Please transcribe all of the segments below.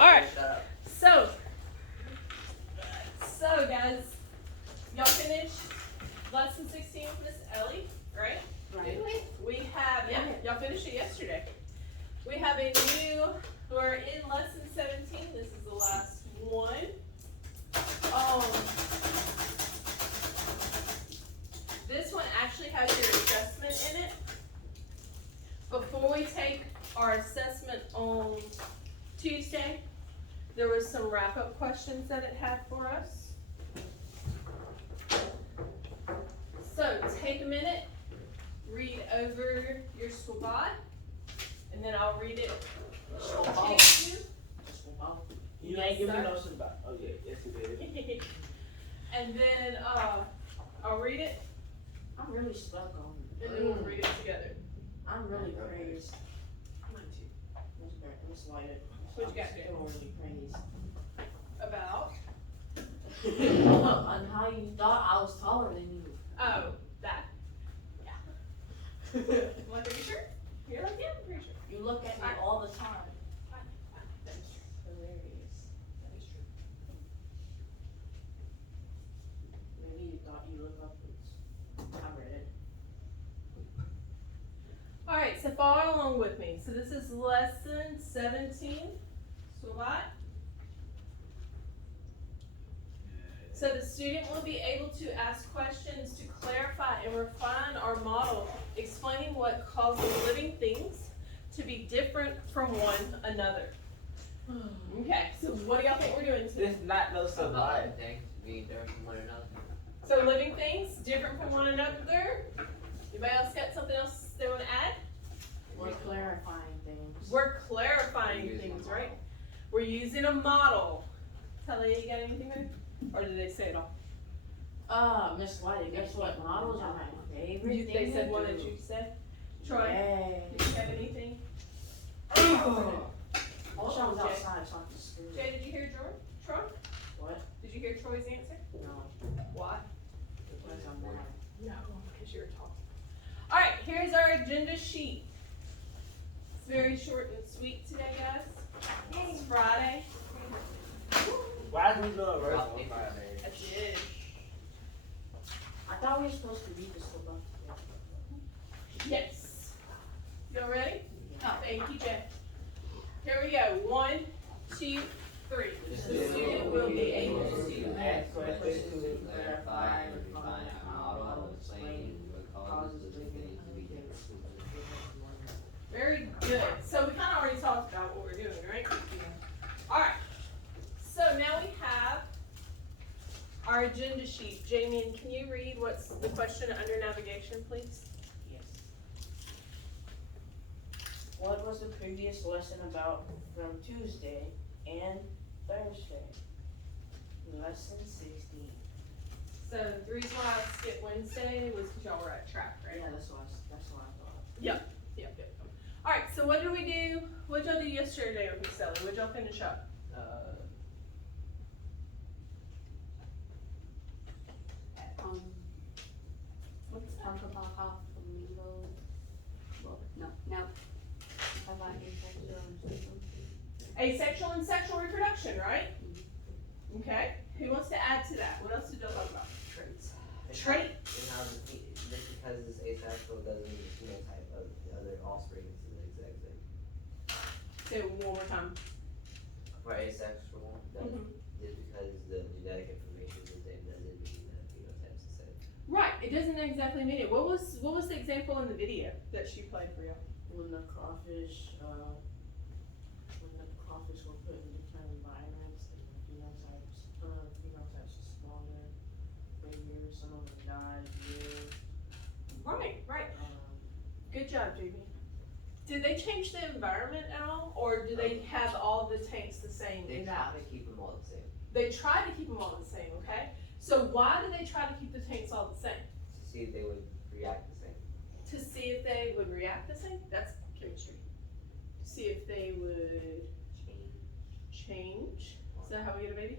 Alright, so guys, y'all finished lesson 16 with Miss Ellie, right? Right. We have, yeah, y'all finished it yesterday. We have a new, we're in lesson 17, this is the last one. This one actually has your assessment in it. Before we take our assessment on Tuesday, there was some wrap-up questions that it had for us. So take a minute, read over your squad, and then I'll read it to you. You ain't giving me no shit about. Oh yeah, yes you did. And then I'll read it, I'm really stuck on and then we'll read it together. I'm really crazed. Mine too. Let's light it. What you got, I'm Jay? still really crazed. About, On how you thought I was taller than you. oh, that. Yeah. Want to be sure? You're like, yeah, I'm pretty sure. You look at me all the time. That is true. Hilarious. That is true. Maybe you thought you look upwards. I read it. Alright, so follow along with me. So this is lesson 17. Swat. So the student will be able to ask questions to clarify and refine our model, explaining what causes living things to be different from one another. Okay, so what do y'all think we're doing today? It's not no survive. Things to be different from one another. So living things different from one another. Anybody else got something else they want to add? We're clarifying things. We're clarifying things, right? We're using a model. Talia, you got anything there? Or did they say it all? Miss White, guess what? Models are my favorite thing They said to one do. that you said. Troy, Yay. did you have anything? Wish I was Jay. outside so I could scream. Jay, did you hear Troy? What? Did you hear Troy's answer? No, Why? because I'm mad. No, because you were talking. All right, here's our agenda sheet. It's very short and sweet today, guys. It's Friday. Why is we doing a verse Drop on me Friday? I did. I thought we were supposed to read this whole bunch together. Yes. Y'all ready? Yeah. Oh, thank you, Jay. Here we go. 1, 2, 3. The student will be able to ask questions to clarify and refine our model, explain what causes living things to be different from one another. Very good. So we kind of already talked about what we're doing, right? All right. So now we have our agenda sheet. Jamie, can you read what's the question under navigation, please? Yes. What was the previous lesson about from Tuesday and Thursday? Lesson 16. So the reason why I skipped Wednesday was because y'all were at track, right? Yeah, that's what I thought. Yep. All right. So what did we do? What did y'all do yesterday with Miss Ellie? What did y'all finish up? Let's talk about how flamingo, well, no. How about Asexual and sexual reproduction, right? Okay. Who wants to add to that? What else did y'all talk about? Traits. Trait. And how just because it's asexual doesn't mean the phenotype of the other offspring is the exact same. Say it one more time. For asexual, just because the genetic information is the same doesn't mean that phenotype's the same. Right. It doesn't exactly mean it. What was the example in the video that she played for y'all? When the crawfish were put in different environments and the phenotypes are smaller, bigger, some of them died, Right. Good job, Jamie. Did they change the environment at all, or do they have all the tanks the same? They in try that? to keep them all the same. They try to keep them all the same. Okay. So why do they try to keep the tanks all the same? To see if they would react the same. To see if they would react the same. That's chemistry. To see if they would change. Is that how we get a baby?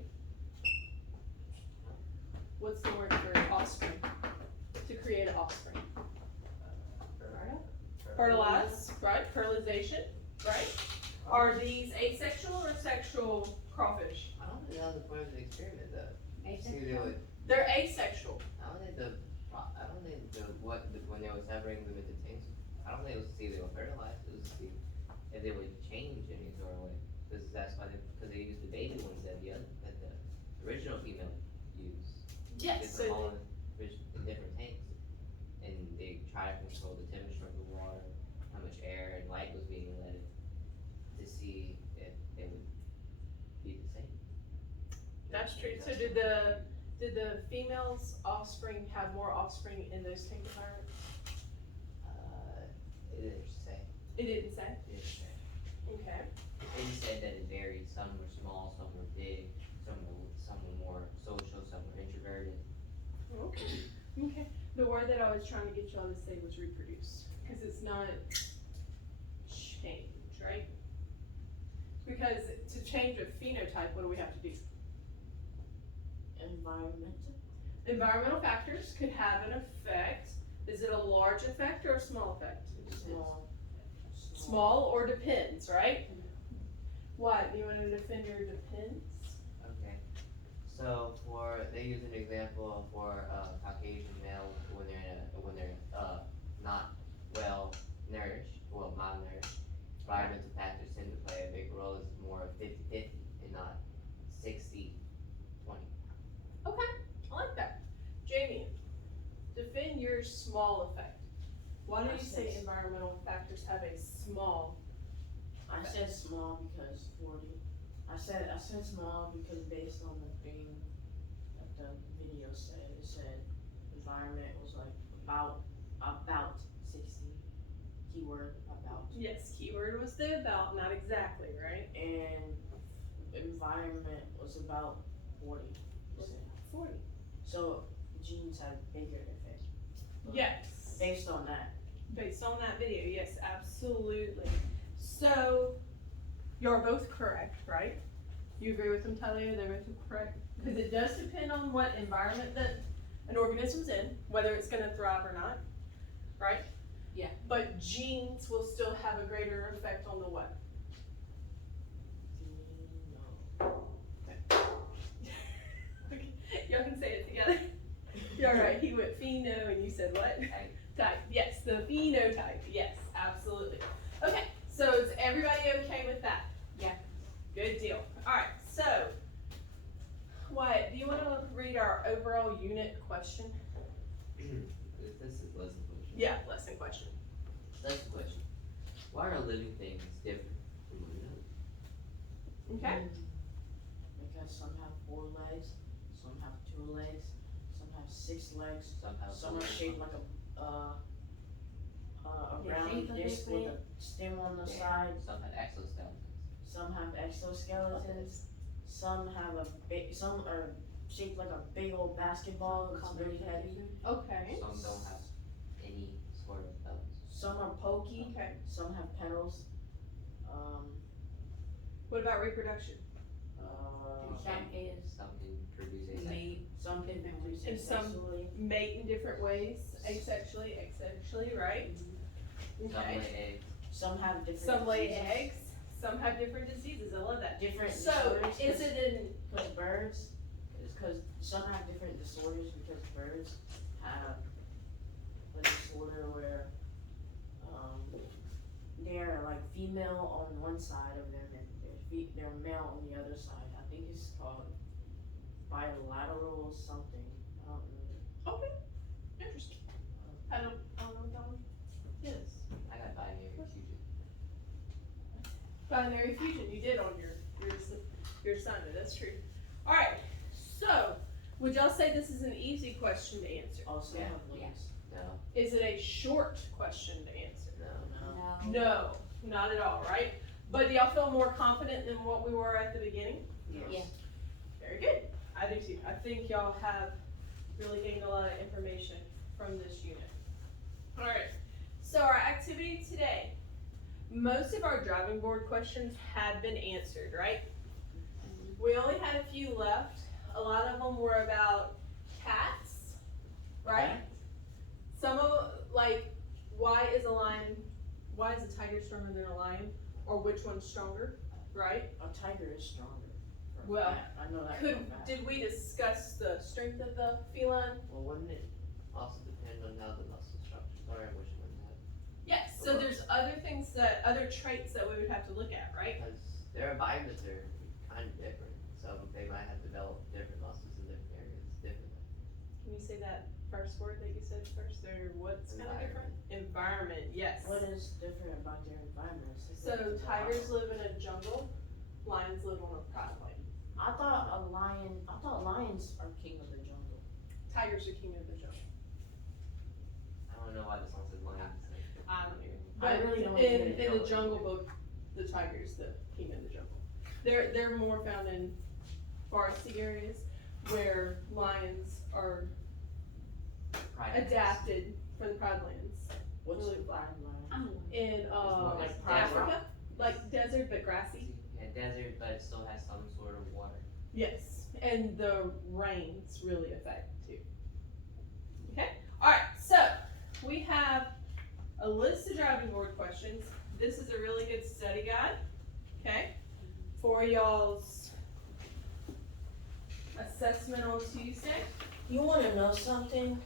What's the word for offspring? To create an offspring. Fertilize, right? Fertilization, right? Are these asexual or sexual? asexual crawfish. I don't think that was the point of the experiment though. See, Asexual? they would, They're asexual. when they were separating them into tanks, I don't think it was to see if they were fertilized, it was to see if they would change in any sort of way. Cause that's why cause they used the baby ones that the original female used. Yes, Get them so all in different tanks. And they try to control the temperature of the water, how much air and light was being let in, to see if it would be the same. that's true. So did the female's offspring have more offspring in those tank environments? It didn't say, It didn't say. it didn't say. Okay. It just said that it varied, some were small, some were big, some were more social, some were introverted. Okay. Okay. The word that I was trying to get y'all to say was reproduce, because it's not change, right? Because to change a phenotype, what do we have to do? Environmental. Environmental factors could have an effect. Is it a large effect or a small effect? Small. Small or depends, right? What, you wanna defend your depends? Okay, so they use an example for Caucasian male when they're not well nourished, well malnourished. Environmental factors tend to play a big role, it's more 50-50 and not 60-20. Okay, I like that. Jamie, defend your small effect. Why do you say environmental factors have a small? I said small because 40. I said small because based on the thing that the video said, it said environment was like about 60. Keyword about. Yes, keyword was the about, not exactly, right? And environment was about 40. 40. So genes have bigger effect. Yes. Based on that. Based on that video, yes, absolutely. So, you're both correct, right? You agree with them, Talia? They're both correct? Because it does depend on what environment that an organism's in, whether it's gonna thrive or not, right? Yeah. But genes will still have a greater effect on the what? Y'all can say it together. You're right, he went pheno and you said what? Type, yes, the phenotype, yes, absolutely. Okay, so is everybody okay with that? Yeah. Good deal. Alright, so, Wyatt, do you wanna read our overall unit question? This is lesson question. Yeah, lesson question. Lesson question. Why are living things different from one another? Okay? Because some have 4 legs, some have 2 legs, some have 6 legs, some are shaped like a round disc with a stem on the side. Some have exoskeletons. Some have exoskeletons. Some are shaped like a big old basketball. It's really heavy. Okay. Some don't have any sort of bells. Some are pokey. Okay. Some have petals. What about reproduction? Some is Some can produce asexually. made Some can different produce And some- asexually. Mate in different ways, asexually, right? Some Okay. lay eggs. Some have different. Some lay diseases. eggs, some have different diseases, I love that. Different So, disorders. is it in, Because birds, because some have different disorders because birds have a disorder where they're like female on one side of them and they're male on the other side. I think it's called bilateral something. I don't know. okay, interesting. I don't know what that one is. I got binary fusion. Binary fusion, you did on your assignment, that's true. Alright, so, would y'all say this is an easy question to answer? Also Yeah. have wings. No, Is it a short question to answer? no. no. No, not at all, right? But do y'all feel more confident than what we were at the beginning? Yeah. Very good, I do too. I think y'all have really gained a lot of information from this unit. Alright, so our activity today, most of our driving board questions had been answered, right? We only had a few left. A lot of them were about cats, right? Some of, like, why is a tiger stronger than a lion? Or which one's stronger? right? A tiger is stronger. for a Well, fact. I know that for a fact. Did we discuss the strength of the feline? Well, wouldn't it also depend on how the muscle structures are and which one that? Yes, so there's other traits that we would have to look at, right? Because their environments are kind of different, so they might have developed different muscles in different areas differently. Can you say that first word that you said first? They're what's kind of different? Environment, yes. What is different about their environments? So tigers live in a jungle, lions live on a private land. I thought lions are king of the jungle. Tigers are king of the jungle. I don't know why this one says lions. I don't even. I But really don't in get it. the Jungle Book, the tiger's the king of the jungle. They're more found in foresty areas where lions are Pride. adapted for the pride lands. What's Really the black. lion? In more like pride Africa, like desert but grassy. Yeah, desert, but it still has some sort of water. Yes, and the rains really affect too. Okay, alright, so we have a list of driving board questions. This is a really good study guide, okay, for y'all's assessment on Tuesday. You wanna know something?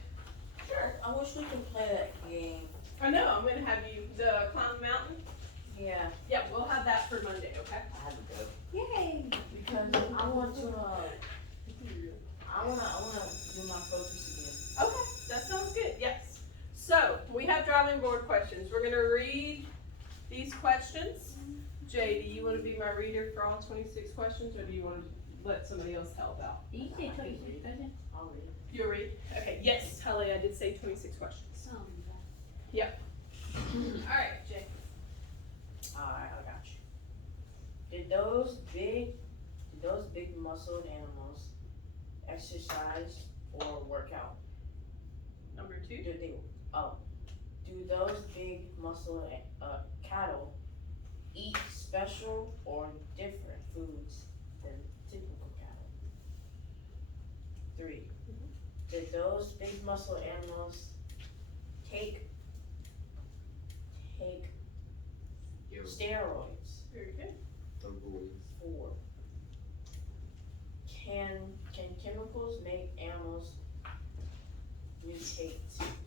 Sure. I wish we could play that game. I know, I'm gonna have you, the climb the mountain, Yeah, yeah, we'll have that for Monday, okay? I had to go. Yay! because I want to, I wanna do my focus again. Okay, that sounds good, yes. So, we have driving board questions. We're gonna read these questions. Jay, do you wanna be my reader for all 26 questions, or do you wanna let somebody else help out? You say 26, doesn't it? I'll read it. You'll read? Okay, yes, Holly, I did say 26 questions. Oh, Alright, Jay. Alright, I got you. Did those big muscled animals exercise or work out? Number 2. Do those big muscled cattle eat special or different foods than typical cattle? 3. Did those big muscled animals take steroids? Very good. The boys. 4. Can chemicals make animals mutate?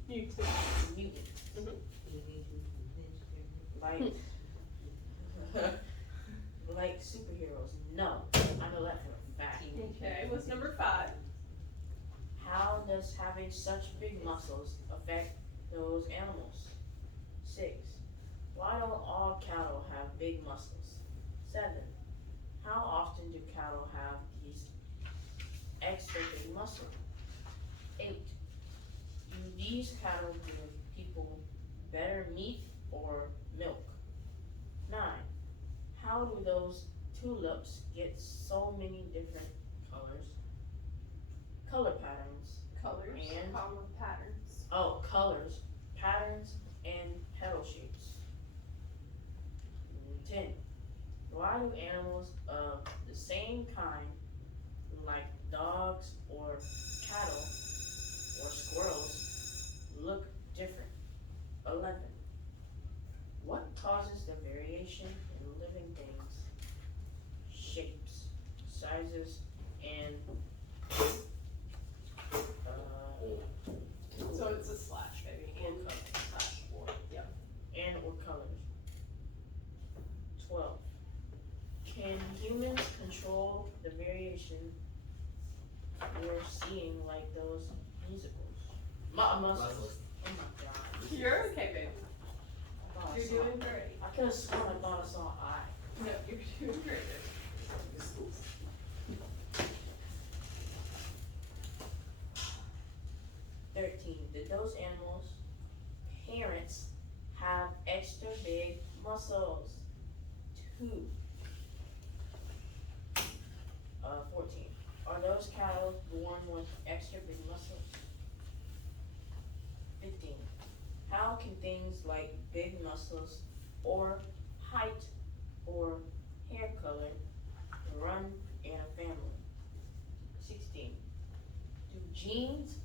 You too. Mutant. Mhm. Like like superheroes? No. I know that for a fact. Okay, what's number 5? How does having such big muscles affect those animals? 6. Why don't all cattle have big muscles? 7. How often do cattle have these extra big muscles? 8. Do these cattle give people better meat or milk? 9. How do those tulips get so many different colors? Color patterns. Colors, And? comma, patterns. Oh, colors, patterns, and petal shapes. 10. Why do animals of the same kind, like dogs or cattle or squirrels, look different? 11. What causes the variation in living things, shapes, sizes, and So it's a slash, baby, and slash or, yeah. or colors? 12. Can humans control the variation we're seeing like those musicals? Muscles. Oh my god. You're okay, baby. I thought I You're saw- doing great. I could have sworn I thought I saw an eye. No, you're doing great, baby. 13. Did those animals' parents have extra big muscles? 2. 14. Are those cattle born with extra big muscles? 15. How can things like big muscles or height or hair color run in a family? 16. Do genes